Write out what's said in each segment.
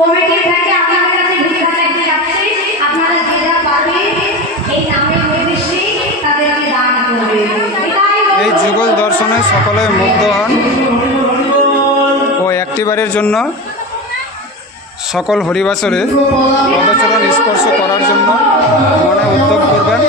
Committee থেকে আপনাদের কাছে ভিক্ষা চাইতে যাচ্ছি, আপনারা যে যা পারবেন এই নামের নির্দেশে তাদেরকে দান করবেন। এই যুগল দর্শনে সকলে মুগ্ধ হন ও একটিবারের জন্য সকল হরিবাসরে পদচরণ স্পর্শ করার জন্য মনে উদ্যোগ করবেন।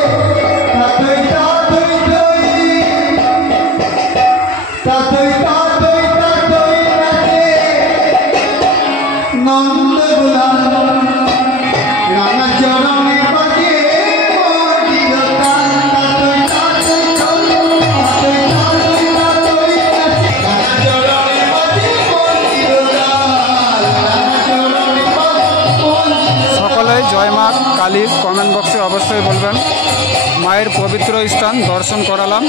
জয় মা কালী কমেন্ট বক্সে অবশ্যই বলবেন। মায়ের পবিত্র স্থান দর্শন করালাম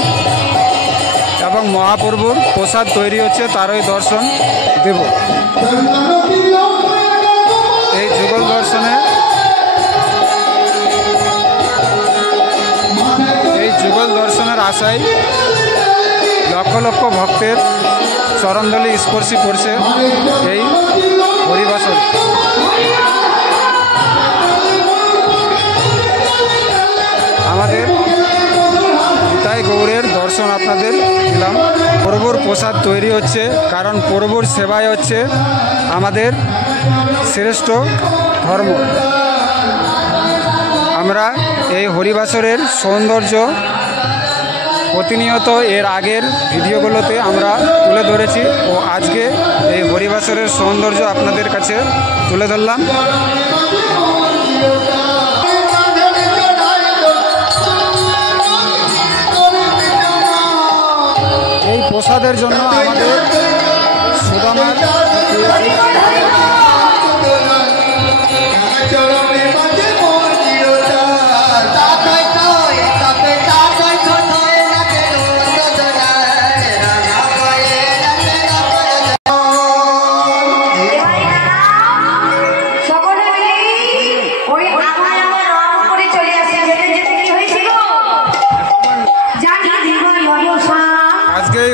এবং মহাপ্রভুর প্রসাদ তৈরি হচ্ছে, তারই দর্শন দেব। এই যুগল দর্শনের আশায় লক্ষ লক্ষ ভক্তের চরণধলি স্পর্শী করছে এই হরিবাসর। আমাদের তাই গৌরের দর্শন আপনাদের দিলাম। প্রভুর প্রসাদ তৈরি হচ্ছে, কারণ প্রভুর সেবাই হচ্ছে আমাদের শ্রেষ্ঠ ধর্ম। আমরা এই হরিবাসরের সৌন্দর্য প্রতিনিয়ত এর আগের ভিডিওগুলোতে আমরা তুলে ধরেছি ও আজকে এই হরিবাসরের সৌন্দর্য আপনাদের কাছে তুলে ধরলাম। এই প্রসাদের জন্য আমাদের সুদামার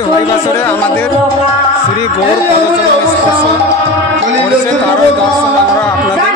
হরিবাসরে আমাদের শ্রী গৌর পদচরণ স্পর্শ করেছে, তারই দর্শন আমরা আপনাদের